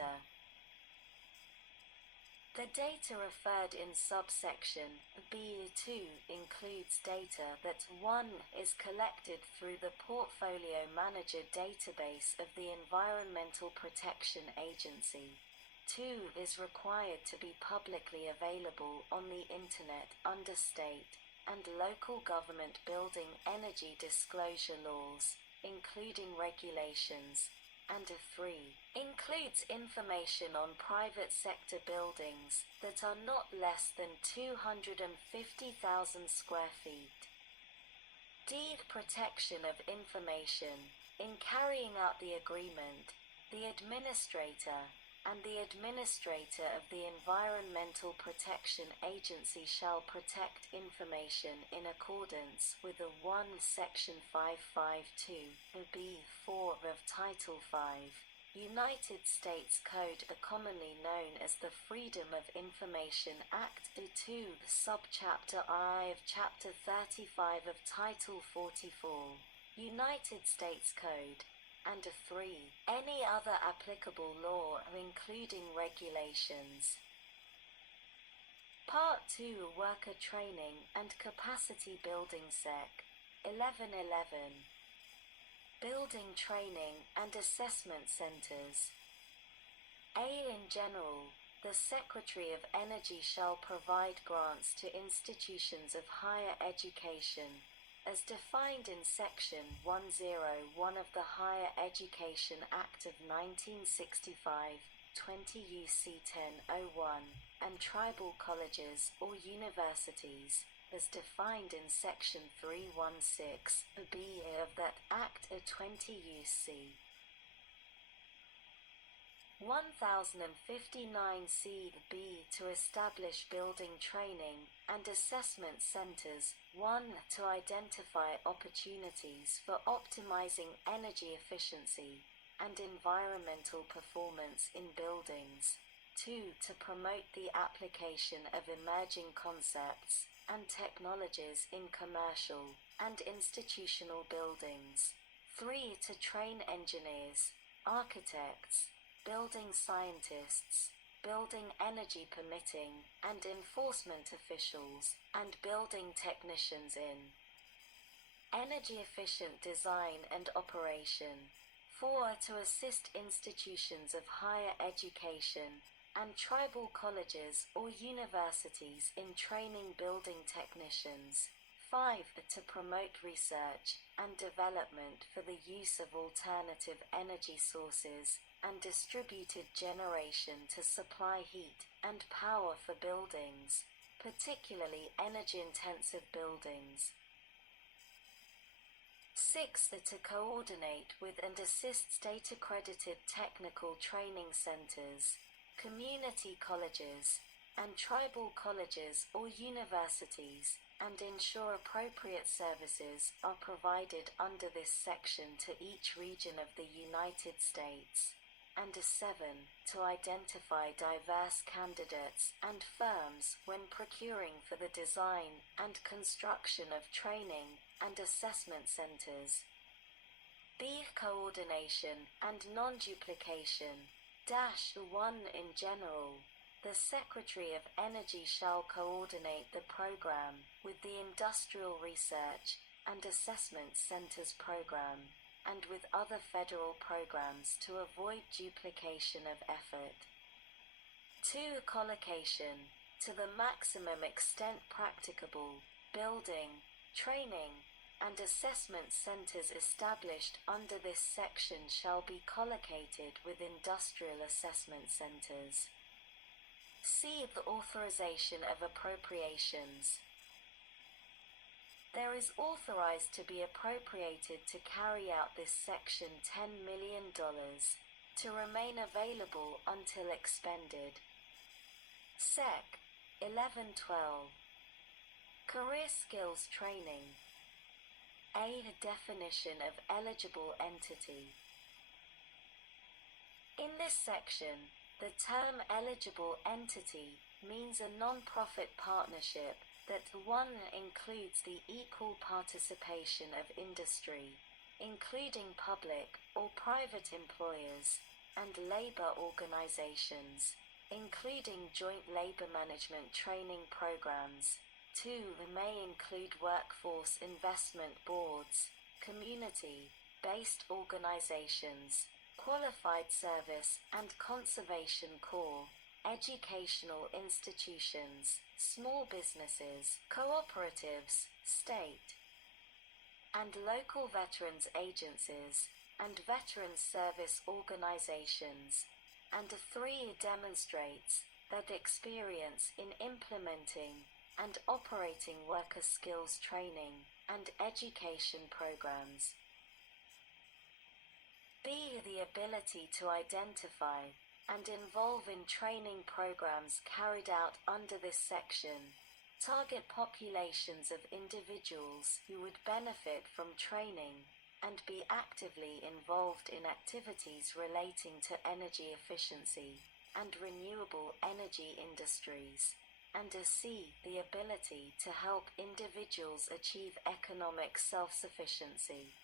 data. The data referred in subsection B2 includes data that 1 is collected through the Portfolio Manager database of the Environmental Protection Agency. 2 is required to be publicly available on the Internet under state and local government building energy disclosure laws, including regulations, and 3 includes information on private sector buildings that are not less than 250,000 square feet. D. Protection of information. In carrying out the agreement, the administrator and the administrator of the Environmental Protection Agency shall protect information in accordance with the 1 Section 552 B4 of Title 5, United States Code, commonly known as the Freedom of Information Act, 2 Subchapter I of Chapter 35 of Title 44, United States Code, and 3 any other applicable law including regulations. Part 2 Worker Training and Capacity Building Sec. 1111 Building Training and Assessment Centers. A. In general, the Secretary of Energy shall provide grants to institutions of higher education as defined in Section 101 of the Higher Education Act of 1965, 20 U.C. 1001, and tribal colleges or universities, as defined in Section 316b of that Act of 20 U.C. 1059 C.B. to establish building training and assessment centers. 1. To identify opportunities for optimizing energy efficiency and environmental performance in buildings. 2. To promote the application of emerging concepts and technologies in commercial and institutional buildings. 3. To train engineers, architects, building scientists, building energy permitting and enforcement officials, and building technicians in energy-efficient design and operation. 4. To assist institutions of higher education and tribal colleges or universities in training building technicians. 5. To promote research and development for the use of alternative energy sources and distributed generation to supply heat and power for buildings, particularly energy-intensive buildings. 6. To coordinate with and assist state-accredited technical training centers, community colleges, and tribal colleges or universities, and ensure appropriate services are provided under this section to each region of the United States. And 7. To identify diverse candidates and firms when procuring for the design and construction of training and assessment centers. B. Coordination and non-duplication. 1. In general, the Secretary of Energy shall coordinate the program with the Industrial Research and Assessment Centers program and with other federal programs to avoid duplication of effort. 2. Collocation, to the maximum extent practicable, building, training, and assessment centers established under this section shall be collocated with industrial assessment centers. C. The authorization of appropriations. There is authorized to be appropriated to carry out this section $10 million, to remain available until expended. Sec. 1112. Career Skills Training. A. Definition of eligible entity. In this section, the term eligible entity means a non-profit partnership that 1. Includes the equal participation of industry, including public or private employers, and labor organizations, including joint labor management training programs. 2. They may include workforce investment boards, community-based organizations, qualified service and conservation corps, educational institutions, small businesses, cooperatives, state and local veterans agencies, and veterans service organizations. And 3. Demonstrates that experience in implementing and operating worker skills training and education programs. B. The ability to identify and involve in training programs carried out under this section. Target populations of individuals who would benefit from training and be actively involved in activities relating to energy efficiency and renewable energy industries. And C. The ability to help individuals achieve economic self-sufficiency.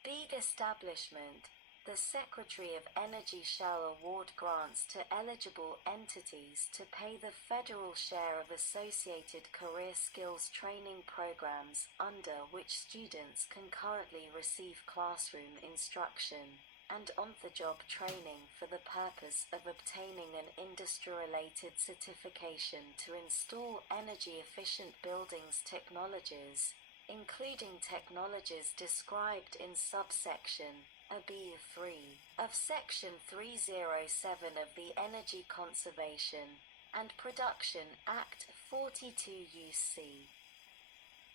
B. Establishment. The Secretary of Energy shall award grants to eligible entities to pay the federal share of associated career skills training programs under which students can currently receive classroom instruction and on-the-job training for the purpose of obtaining an industry-related certification to install energy-efficient buildings technologies, including technologies described in subsection B3 of Section 307 of the Energy Conservation and Production Act 42 U.C.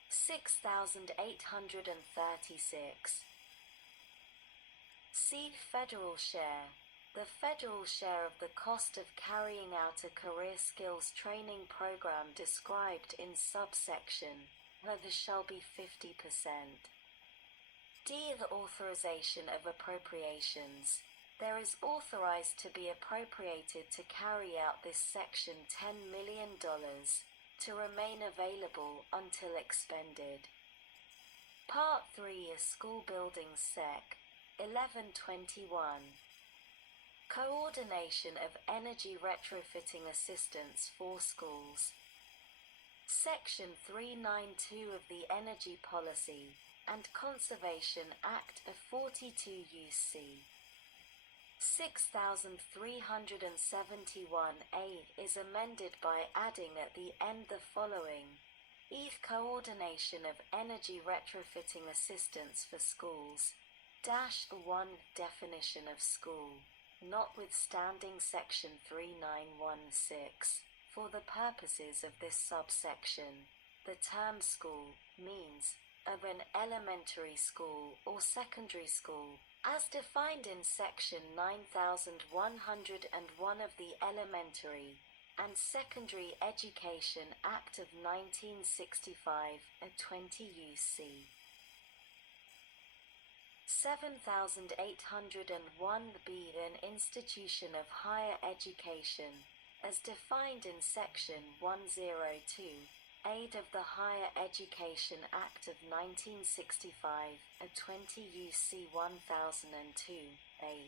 6836. C. Federal share. The federal share of the cost of carrying out a career skills training program described in subsection shall be 50%. D. The authorization of appropriations. There is authorized to be appropriated to carry out this section $10 million to remain available until expended. Part 3 is School Buildings Sec. 1121. Coordination of Energy Retrofitting Assistance for Schools. Section 392 of the Energy Policy and Conservation Act of 42 U.C. 6371A is amended by adding at the end the following: Coordination of Energy Retrofitting Assistance for Schools. -1 Definition of school. Notwithstanding Section 3916, for the purposes of this subsection, the term school means of an elementary school or secondary school, as defined in Section 9101 of the Elementary and Secondary Education Act of 1965, 20 U.C. 7801B. An institution of higher education, as defined in Section 102. Aid of the Higher Education Act of 1965, 20 U.C. 1002,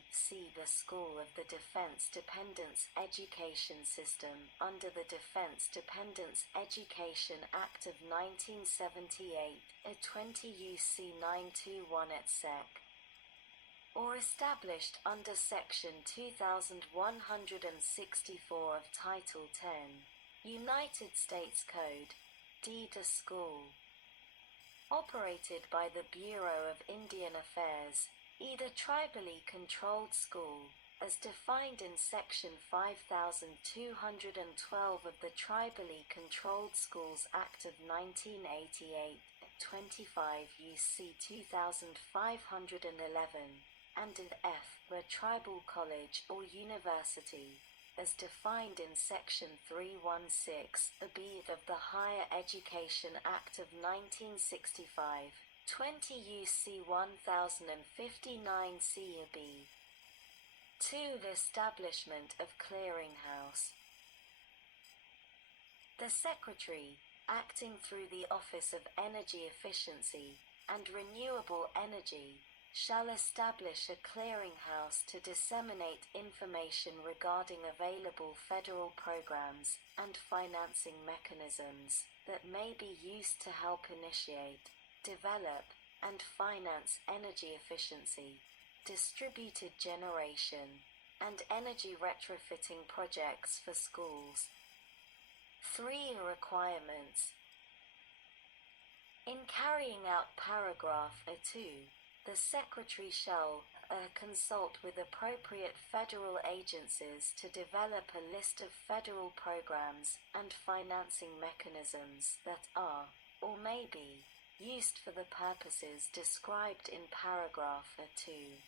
C. The School of the Defense Dependents Education System under the Defense Dependents Education Act of 1978, 20 U.C. 921 et seq. Or established under Section 2164 of Title 10, United States Code, D. The School. Operated by the Bureau of Indian Affairs, either tribally controlled school, as defined in Section 5212 of the Tribally Controlled Schools Act of 1988, 25 U.C. 2511, and F. The tribal college or university, as defined in Section 316B of the Higher Education Act of 1965, 20 U.C. 1059 C.B. 2. The establishment of clearinghouse. The Secretary, acting through the Office of Energy Efficiency and Renewable Energy, shall establish a clearinghouse to disseminate information regarding available federal programs and financing mechanisms that may be used to help initiate, develop, and finance energy efficiency, distributed generation, and energy retrofitting projects for schools. 3 requirements. In carrying out paragraph A2, the Secretary shall consult with appropriate federal agencies to develop a list of federal programs and financing mechanisms that are, or may be, used for the purposes described in paragraph A2.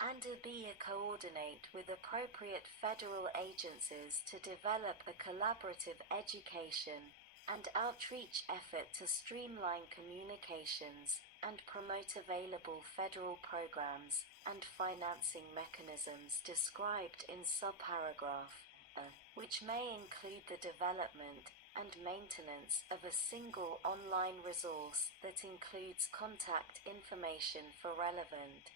And B. Coordinate with appropriate federal agencies to develop a collaborative education and outreach effort to streamline communications and promote available federal programs and financing mechanisms described in subparagraph A, which may include the development and maintenance of a single online resource that includes contact information for relevant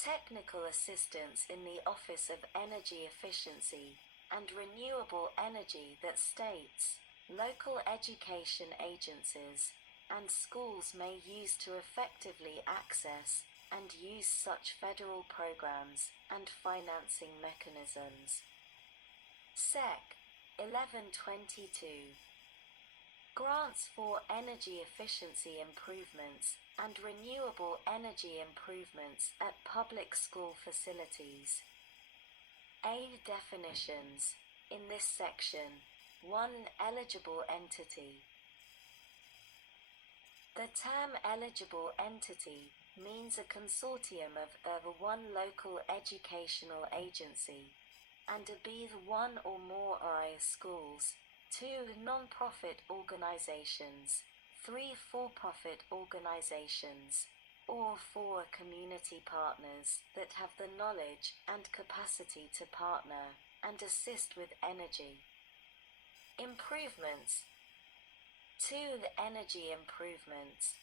technical assistance in the Office of Energy Efficiency and Renewable Energy that states, local education agencies and schools may use to effectively access and use such federal programs and financing mechanisms. Sec. 1122. Grants for energy efficiency improvements and renewable energy improvements at public school facilities. A. Definitions. In this section, 1. Eligible entity. The term eligible entity means a consortium of one local educational agency, and B. one or more RIA schools, 2. non-profit organizations, 3. for-profit organizations, or 4. community partners that have the knowledge and capacity to partner and assist with energy improvements. 2. Energy improvements.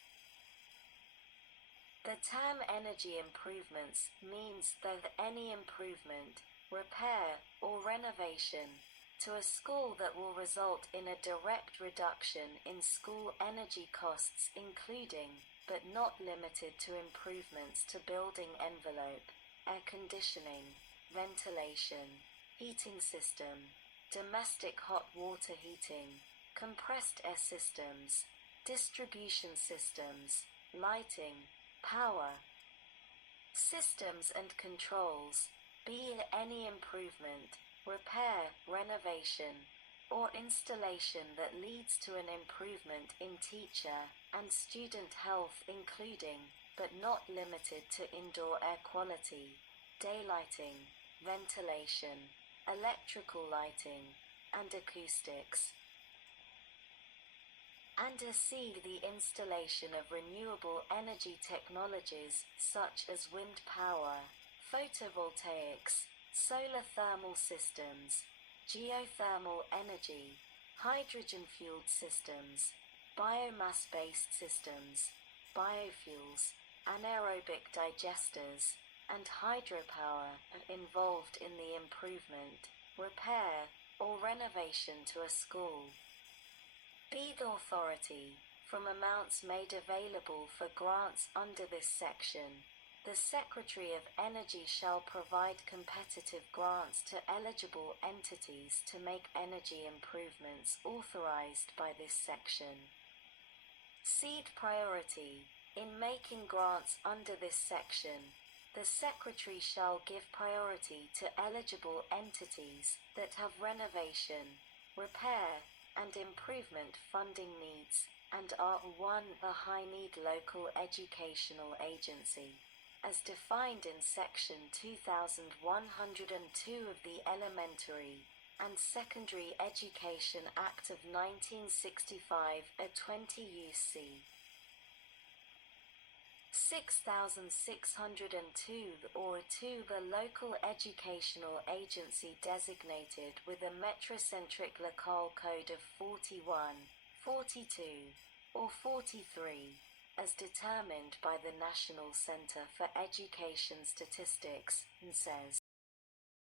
The term energy improvements means that any improvement, repair, or renovation to a school that will result in a direct reduction in school energy costs, including, but not limited to, improvements to building envelope, air conditioning, ventilation, heating system, domestic hot water heating, compressed air systems, distribution systems, lighting, power systems and controls, be it any improvement, repair, renovation, or installation that leads to an improvement in teacher and student health, including, but not limited to, indoor air quality, daylighting, ventilation, electrical lighting, and acoustics. And C. The installation of renewable energy technologies such as wind power, photovoltaics, solar thermal systems, geothermal energy, hydrogen-fueled systems, biomass-based systems, biofuels, anaerobic digesters, and hydropower involved in the improvement, repair, or renovation to a school. B. The authority, from amounts made available for grants under this section, the Secretary of Energy shall provide competitive grants to eligible entities to make energy improvements authorized by this section. Seed priority. In making grants under this section, the Secretary shall give priority to eligible entities that have renovation, repair, and improvement funding needs and are 1. A high-need local educational agency, as defined in Section 2102 of the Elementary and Secondary Education Act of 1965, a 20 U.C. 6602 or 2. The local educational agency designated with a metrocentric locale code of 41, 42, or 43, as determined by the National Center for Education Statistics, NSES.